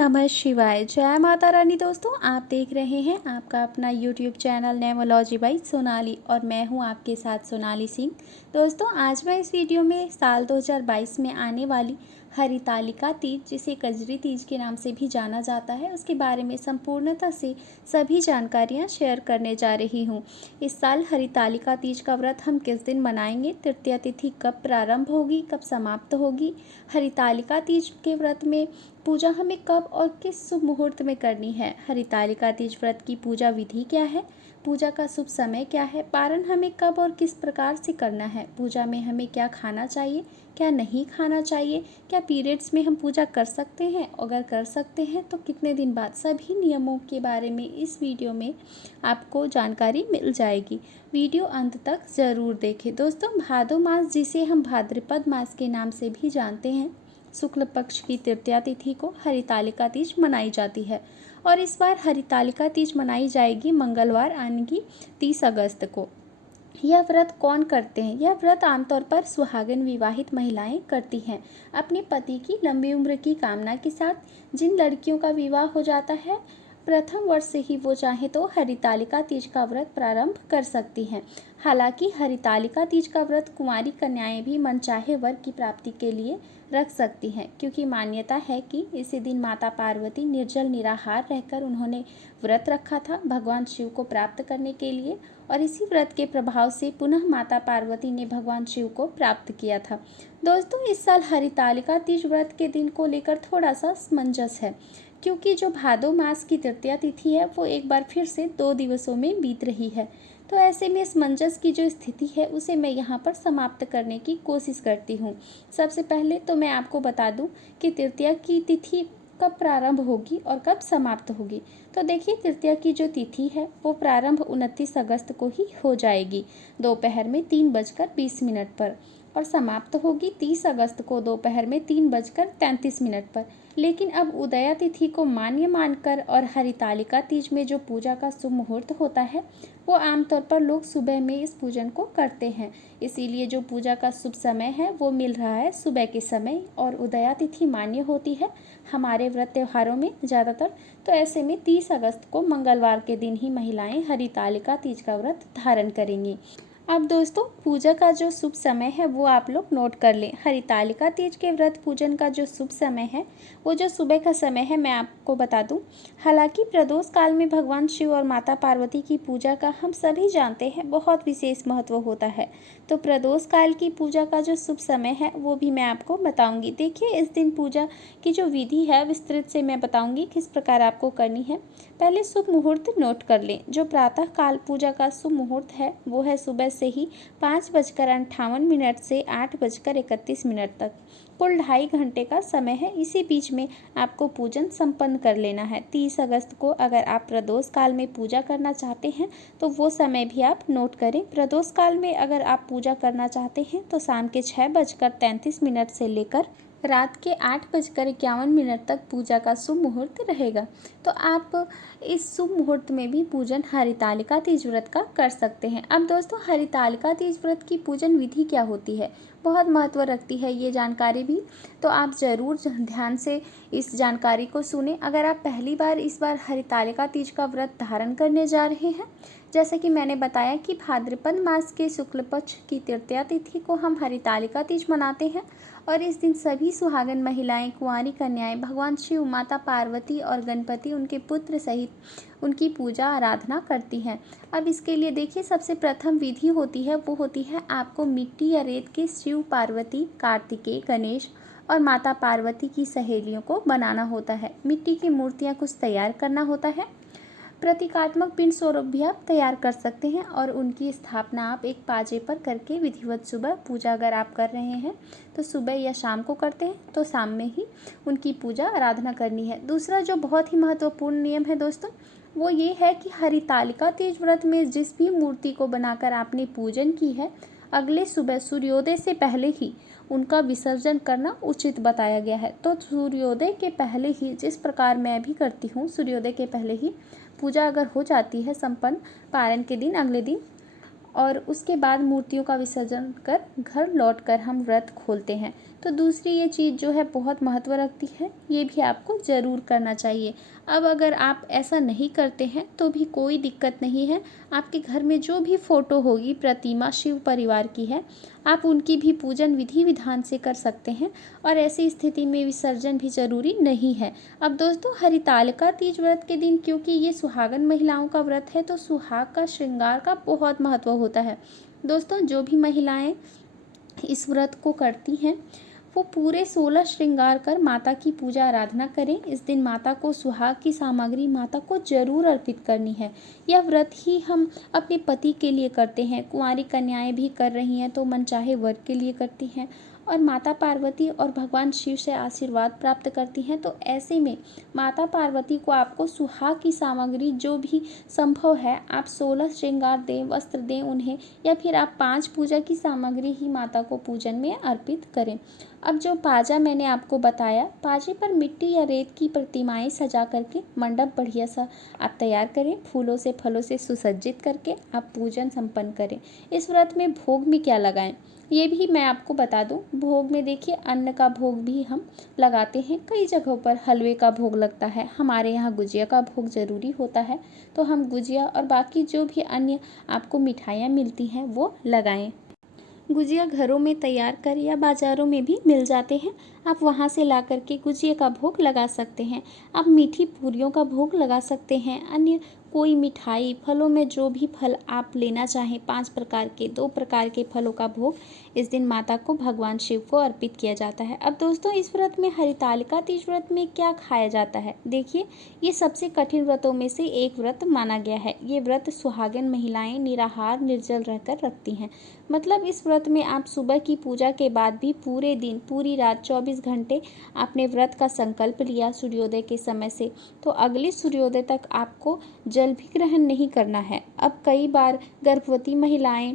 नमः शिवाय। जय माता रानी। दोस्तों, आप देख रहे हैं आपका अपना यूट्यूब चैनल नेमोलॉजी बाई सोनाली और मैं हूं आपके साथ सोनाली सिंह। दोस्तों, आज मैं इस वीडियो में साल 2022 में आने वाली हरितालिका तीज, जिसे कजरी तीज के नाम से भी जाना जाता है, उसके बारे में संपूर्णता से सभी जानकारियां शेयर करने जा रही हूं। इस साल हरितालिका तीज का व्रत हम किस दिन मनाएंगे, तृतीया तिथि कब प्रारंभ होगी, कब समाप्त होगी, हरितालिका तीज के व्रत में पूजा हमें कब और किस शुभ मुहूर्त में करनी है, हरितालिका तीज व्रत की पूजा विधि क्या है, पूजा का शुभ समय क्या है, पारण हमें कब और किस प्रकार से करना है, पूजा में हमें क्या खाना चाहिए, क्या नहीं खाना चाहिए, क्या पीरियड्स में हम पूजा कर सकते हैं, अगर कर सकते हैं तो कितने दिन बाद, सभी नियमों के बारे में इस वीडियो में आपको जानकारी मिल जाएगी। वीडियो अंत तक ज़रूर देखें। दोस्तों, भादो मास, जिसे हम भाद्रपद मास के नाम से भी जानते हैं, शुक्ल पक्ष की तृतीया तिथि को हरितालिका तीज मनाई जाती है और इस बार हरितालिका तीज मनाई जाएगी मंगलवार यानी कि 30 अगस्त को। यह व्रत कौन करते हैं? यह व्रत आमतौर पर सुहागन विवाहित महिलाएं करती हैं अपने पति की लंबी उम्र की कामना के साथ। जिन लड़कियों का विवाह हो जाता है प्रथम वर्ष से ही वो चाहे तो हरितालिका तीज का व्रत प्रारंभ कर सकती हैं। हालांकि हरितालिका तीज का व्रत कुंवारी कन्याएं भी मनचाहे वर की प्राप्ति के लिए रख सकती हैं, क्योंकि मान्यता है कि इसी दिन माता पार्वती निर्जल निराहार रहकर उन्होंने व्रत रखा था भगवान शिव को प्राप्त करने के लिए, और इसी व्रत के प्रभाव से पुनः माता पार्वती ने भगवान शिव को प्राप्त किया था। दोस्तों, इस साल हरितालिका तीज व्रत के दिन को लेकर थोड़ा सा असमंजस है, क्योंकि जो भादो मास की तृतीया तिथि है वो एक बार फिर से 2 दिवसों में बीत रही है। तो ऐसे में असमंजस की जो स्थिति है उसे मैं यहाँ पर समाप्त करने की कोशिश करती हूँ। सबसे पहले तो मैं आपको बता दूँ कि तृतीया की तिथि कब प्रारंभ होगी और कब समाप्त होगी। तो देखिए, तृतीया की जो तिथि है वो प्रारंभ 29 अगस्त को ही हो जाएगी दोपहर में 3:20 पर, और समाप्त होगी 30 अगस्त को दोपहर में 3:33 पर। लेकिन अब उदया तिथि को मान्य मानकर और हरितालिका तीज में जो पूजा का शुभ मुहूर्त होता है वो आमतौर पर लोग सुबह में इस पूजन को करते हैं। इसीलिए जो पूजा का शुभ समय है वो मिल रहा है सुबह के समय, और उदया तिथि मान्य होती है हमारे व्रत त्योहारों में ज़्यादातर। तो ऐसे में 30 अगस्त को मंगलवार के दिन ही महिलाएं हरितालिका तीज का व्रत धारण करेंगी। अब दोस्तों, पूजा का जो शुभ समय है वो आप लोग नोट कर लें। हरितालिका तीज के व्रत पूजन का जो शुभ समय है वो जो सुबह का समय है मैं आपको बता दूं। हालांकि प्रदोष काल में भगवान शिव और माता पार्वती की पूजा का हम सभी जानते हैं बहुत विशेष महत्व होता है। तो प्रदोष काल की पूजा का जो शुभ समय है वो भी मैं आपको बताऊँगी। देखिए, इस दिन पूजा की जो विधि है विस्तृत से मैं बताऊँगी किस प्रकार आपको करनी है। पहले शुभ मुहूर्त नोट कर लें। जो प्रातः काल पूजा का शुभ मुहूर्त है वो है सुबह से ही 5:58 से 8:31 तक। कुल 2.5 घंटे का समय है। इसी बीच में आपको पूजन संपन्न कर लेना है। 30 अगस्त को अगर आप प्रदोष काल में पूजा करना चाहते हैं तो वो समय भी आप नोट करें। प्रदोष काल में अगर आप पूजा करना चाहते हैं तो शाम के 6:33 से लेकर रात के 8:51 तक पूजा का शुभ मुहूर्त रहेगा। तो आप इस शुभ मुहूर्त में भी पूजन हरितालिका तीज व्रत का कर सकते हैं। अब दोस्तों, हरितालिका तीज व्रत की पूजन विधि क्या होती है, बहुत महत्व रखती है ये जानकारी भी, तो आप ज़रूर ध्यान से इस जानकारी को सुने। अगर आप पहली बार इस बार हरितालिका तीज का व्रत धारण करने जा रहे हैं, जैसे कि मैंने बताया कि भाद्रपद मास के शुक्ल पक्ष की तृतीया तिथि को हम हरितालिका तीज मनाते हैं, और इस दिन सभी सुहागन महिलाएं, कुंवारी कन्याएं भगवान शिव, माता पार्वती और गणपति उनके पुत्र सहित उनकी पूजा आराधना करती हैं। अब इसके लिए देखिए, सबसे प्रथम विधि होती है वो होती है आपको मिट्टी या रेत के शिव, पार्वती, कार्तिकेय, गणेश और माता पार्वती की सहेलियों को बनाना होता है। मिट्टी की मूर्तियाँ कुछ तैयार करना होता है। प्रतीकात्मक पिंड स्वरूप भी आप तैयार कर सकते हैं, और उनकी स्थापना आप एक पाजे पर करके विधिवत सुबह पूजा अगर आप कर रहे हैं तो सुबह या शाम को करते हैं तो शाम में ही उनकी पूजा आराधना करनी है। दूसरा जो बहुत ही महत्वपूर्ण नियम है दोस्तों, वो ये है कि हरितालिका तीज व्रत में जिस भी मूर्ति को बनाकर आपने पूजन की है, अगले सुबह सूर्योदय से पहले ही उनका विसर्जन करना उचित बताया गया है। तो सूर्योदय के पहले ही, जिस प्रकार मैं भी करती हूँ, सूर्योदय के पहले ही पूजा अगर हो जाती है संपन्न पारण के दिन अगले दिन, और उसके बाद मूर्तियों का विसर्जन कर घर लौटकर हम व्रत खोलते हैं। तो दूसरी ये चीज़ जो है बहुत महत्व रखती है, ये भी आपको ज़रूर करना चाहिए। अब अगर आप ऐसा नहीं करते हैं तो भी कोई दिक्कत नहीं है। आपके घर में जो भी फ़ोटो होगी, प्रतिमा शिव परिवार की है, आप उनकी भी पूजन विधि विधान से कर सकते हैं और ऐसी स्थिति में विसर्जन भी ज़रूरी नहीं है। अब दोस्तों, हरितालिका तीज व्रत के दिन क्योंकि ये सुहागन महिलाओं का व्रत है, तो सुहाग का श्रृंगार का बहुत महत्व होता है। दोस्तों, जो भी महिलाएं इस व्रत को करती हैं, वो पूरे 16 श्रृंगार कर माता की पूजा आराधना करें। इस दिन माता को सुहाग की सामग्री माता को जरूर अर्पित करनी है। यह व्रत ही हम अपने पति के लिए करते हैं। कुंवारी कन्याएं भी कर रही हैं तो मनचाहे वर के लिए करती हैं और माता पार्वती और भगवान शिव से आशीर्वाद प्राप्त करती हैं। तो ऐसे में माता पार्वती को आपको सुहाग की सामग्री जो भी संभव है, आप 16 श्रृंगार दें, वस्त्र दें उन्हें, या फिर आप 5 पूजा की सामग्री ही माता को पूजन में अर्पित करें। अब जो पाजा मैंने आपको बताया, पाजे पर मिट्टी या रेत की प्रतिमाएं सजा करके मंडप बढ़िया सा आप तैयार करें, फूलों से फलों से सुसज्जित करके आप पूजन संपन्न करें। इस व्रत में भोग में क्या लगाएं, ये भी मैं आपको बता दूं। भोग में देखिए, अन्न का भोग भी हम लगाते हैं। कई जगहों पर हलवे का भोग लगता है, हमारे यहाँ गुजिया का भोग ज़रूरी होता है, तो हम गुजिया और बाकी जो भी अन्य आपको मिठाइयाँ मिलती हैं वो लगाएं। गुजिया घरों में तैयार कर या बाज़ारों में भी मिल जाते हैं, आप वहां से ला करके गुजिया का भोग लगा सकते हैं। आप मीठी पूरियों का भोग लगा सकते हैं। अन्य कोई मिठाई, फलों में जो भी फल आप लेना चाहें, 5 प्रकार के, 2 प्रकार के फलों का भोग इस दिन माता को, भगवान शिव को अर्पित किया जाता है। अब दोस्तों, इस व्रत में हरितालिका तीज व्रत में क्या खाया जाता है, देखिए, ये सबसे कठिन व्रतों में से एक व्रत माना गया है। ये व्रत सुहागन महिलाएं निराहार निर्जल रहकर रखती हैं। मतलब इस व्रत में आप सुबह की पूजा के बाद भी पूरे दिन, पूरी रात, 24 घंटे आपने व्रत का संकल्प लिया सूर्योदय के समय से, तो अगले सूर्योदय तक आपको जल भी ग्रहण नहीं करना है। अब कई बार गर्भवती महिलाएं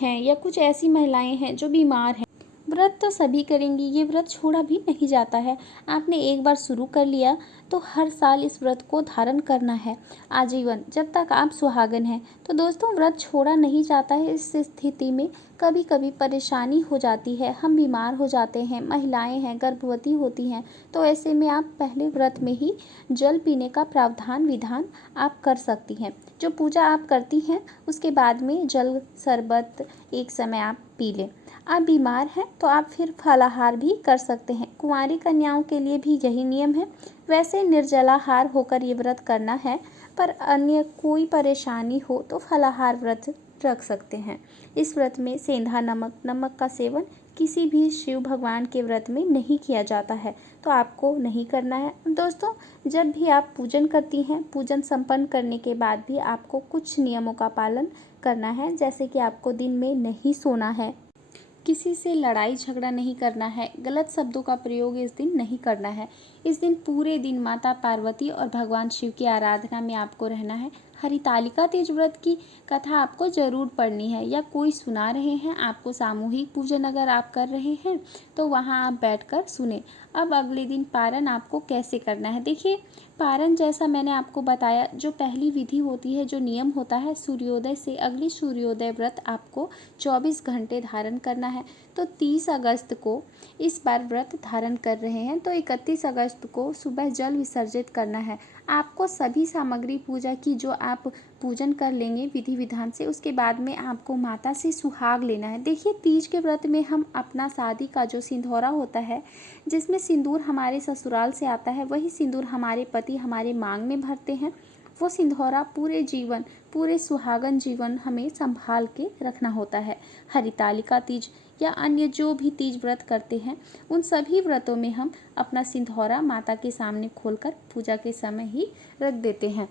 हैं या कुछ ऐसी महिलाएं हैं जो बीमार हैं, व्रत तो सभी करेंगी, ये व्रत छोड़ा भी नहीं जाता है। आपने एक बार शुरू कर लिया तो हर साल इस व्रत को धारण करना है आजीवन, जब तक आप सुहागन हैं। तो दोस्तों, व्रत छोड़ा नहीं जाता है। इस स्थिति में कभी कभी परेशानी हो जाती है, हम बीमार हो जाते हैं, महिलाएं हैं, गर्भवती होती हैं, तो ऐसे में आप पहले व्रत में ही जल पीने का प्रावधान विधान आप कर सकती हैं। जो पूजा आप करती हैं उसके बाद में जल शरबत एक समय आप पी लें। आप बीमार हैं तो आप फिर फलाहार भी कर सकते हैं। कुंवारी कन्याओं के लिए भी यही नियम है। वैसे निर्जलाहार होकर ये व्रत करना है, पर अन्य कोई परेशानी हो तो फलाहार व्रत रख सकते हैं। इस व्रत में सेंधा नमक का सेवन किसी भी शिव भगवान के व्रत में नहीं किया जाता है, तो आपको नहीं करना है। दोस्तों, जब भी आप पूजन करती हैं, पूजन संपन्न करने के बाद भी आपको कुछ नियमों का पालन करना है, जैसे कि आपको दिन में नहीं सोना है, किसी से लड़ाई झगड़ा नहीं करना है, गलत शब्दों का प्रयोग इस दिन नहीं करना है। इस दिन पूरे दिन माता पार्वती और भगवान शिव की आराधना में आपको रहना है। हरितालिका तीज व्रत की कथा आपको ज़रूर पढ़नी है, या कोई सुना रहे हैं, आपको सामूहिक पूजन अगर आप कर रहे हैं तो वहाँ आप बैठकर सुने। अब अगले दिन पारण आपको कैसे करना है, देखिए, पारण जैसा मैंने आपको बताया, जो पहली विधि होती है, जो नियम होता है, सूर्योदय से अगले सूर्योदय व्रत आपको 24 घंटे धारण करना है। तो 30 अगस्त को इस बार व्रत धारण कर रहे हैं, तो 31 अगस्त को सुबह जल विसर्जित करना है। आपको सभी सामग्री पूजा की जो आप पूजन कर लेंगे विधि विधान से, उसके बाद में आपको माता से सुहाग लेना है। देखिए, तीज के व्रत में हम अपना शादी का जो सिंदूरा होता है, जिसमें सिंदूर हमारे ससुराल से आता है, वही सिंदूर हमारे पति हमारे मांग में भरते हैं। वो सिंदूरा पूरे जीवन, पूरे सुहागन जीवन हमें संभाल के रखना होता है। हरितालिका तीज या अन्य जो भी तीज व्रत करते हैं, उन सभी व्रतों में हम अपना सिंदूरा माता के सामने खोलकर पूजा के समय ही रख देते हैं।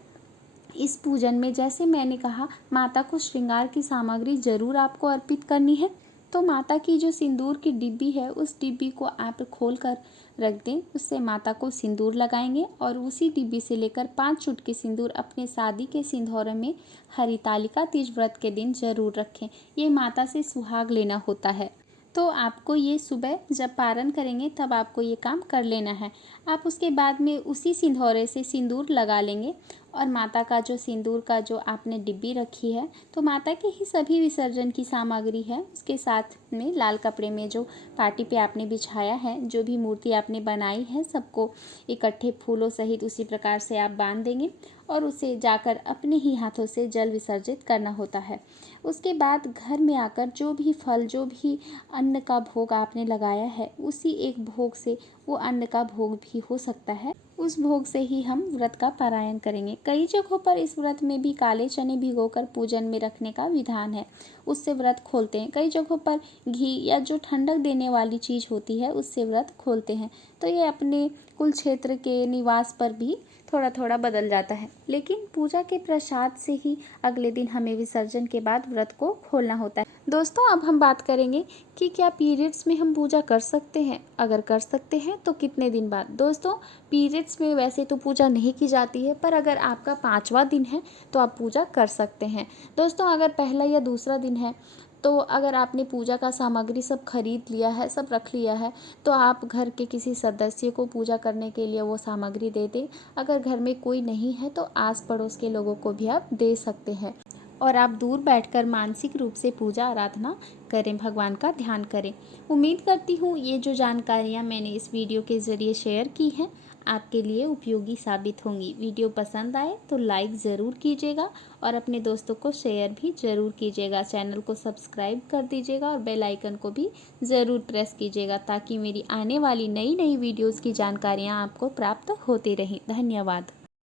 इस पूजन में, जैसे मैंने कहा, माता को श्रृंगार की सामग्री जरूर आपको अर्पित करनी है। तो माता की जो सिंदूर की डिब्बी है, उस डिब्बी को आप खोल कर रख दें, उससे माता को सिंदूर लगाएंगे और उसी डिब्बी से लेकर 5 चुटकी सिंदूर अपने शादी के सिंदूर में हरितालिका तीज व्रत के दिन जरूर रखें। ये माता से सुहाग लेना होता है। तो आपको ये सुबह जब पारण करेंगे तब आपको ये काम कर लेना है। आप उसके बाद में उसी सिंदूरे से सिंदूर लगा लेंगे और माता का जो सिंदूर का जो आपने डिब्बी रखी है, तो माता के ही सभी विसर्जन की सामग्री है, उसके साथ में लाल कपड़े में जो पार्टी पे आपने बिछाया है, जो भी मूर्ति आपने बनाई है, सबको इकट्ठे फूलों सहित उसी प्रकार से आप बांध देंगे और उसे जाकर अपने ही हाथों से जल विसर्जित करना होता है। उसके बाद घर में आकर जो भी फल, जो भी अन्न का भोग आपने लगाया है, उसी एक भोग से वो अन्न का भोग भी हो सकता है, उस भोग से ही हम व्रत का पारायण करेंगे। कई जगहों पर इस व्रत में भी काले चने भिगोकर पूजन में रखने का विधान है, उससे व्रत खोलते हैं। कई जगहों पर घी या जो ठंडक देने वाली चीज़ होती है, उससे व्रत खोलते हैं। तो ये अपने कुल क्षेत्र के निवास पर भी थोड़ा थोड़ा बदल जाता है, लेकिन पूजा के प्रसाद से ही अगले दिन हमें विसर्जन के बाद व्रत को खोलना होता है। दोस्तों, अब हम बात करेंगे कि क्या पीरियड्स में हम पूजा कर सकते हैं? अगर कर सकते हैं तो कितने दिन बाद? दोस्तों, पीरियड्स में वैसे तो पूजा नहीं की जाती है, पर अगर आपका 5वां दिन है तो आप पूजा कर सकते हैं। दोस्तों, अगर पहला या दूसरा दिन है, तो अगर आपने पूजा का सामग्री सब खरीद लिया है, सब रख लिया है, तो आप घर के किसी सदस्य को पूजा करने के लिए वो सामग्री दे दें। अगर घर में कोई नहीं है तो आस पड़ोस के लोगों को भी आप दे सकते हैं और आप दूर बैठकर मानसिक रूप से पूजा आराधना करें, भगवान का ध्यान करें। उम्मीद करती हूँ ये जो जानकारियाँ मैंने इस वीडियो के ज़रिए शेयर की हैं, आपके लिए उपयोगी साबित होंगी। वीडियो पसंद आए तो लाइक ज़रूर कीजिएगा और अपने दोस्तों को शेयर भी ज़रूर कीजिएगा। चैनल को सब्सक्राइब कर दीजिएगा और बेल आइकन को भी ज़रूर प्रेस कीजिएगा, ताकि मेरी आने वाली नई वीडियोज़ की जानकारियाँ आपको प्राप्त होती रहें। धन्यवाद।